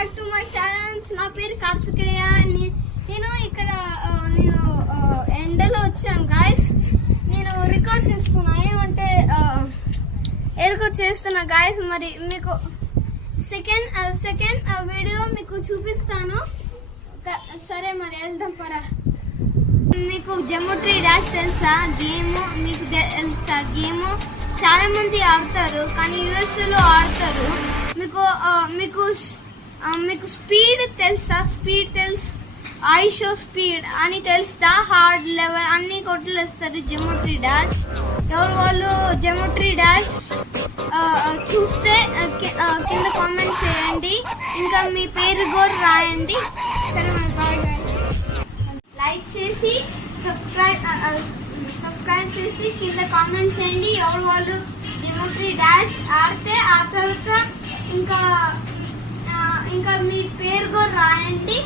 Back to my channel. నా పేరు కార్తికేయ. నేను ఇక్కడ ఎండలో వచ్చాను గాయస్. నేను రికార్డ్ చేస్తున్నా, ఏమంటే రికార్డ్ చేస్తున్నా గాయస్. మరి మీకు సెకండ్ వీడియో మీకు చూపిస్తాను. సరే మరి వెళ్దాం పరా. మీకు జెమోట్రీ డాష్ తెలుసా? గేమ్ మీకు తెలుసా? గేమ్ చాలా మంది ఆడతారు, కానీ యూఎస్లో ఆడతారు. మీకు స్పీడ్ తెలుసా? స్పీడ్ తెలుసు, ఐ షో స్పీడ్ అని తెలుస్తా. హార్డ్ లెవెల్ అన్ని కొట్టలేస్తారు జెమోట్రీ డాష్. ఎవరు వాళ్ళు జెమోట్రీ డాష్ చూస్తే కింద కామెంట్ చేయండి, ఇంకా మీ పేరు కూడా రాయండి. సరే మరి బాయ్. లైక్ చేసి సబ్స్క్రైబ్ చేసి కింద కామెంట్ చేయండి ఎవరు వాళ్ళు జెమోట్రీ డాష్ ఆడితే. ఆ తర్వాత ఇంకా మీ పేరు కూడా రాయండి.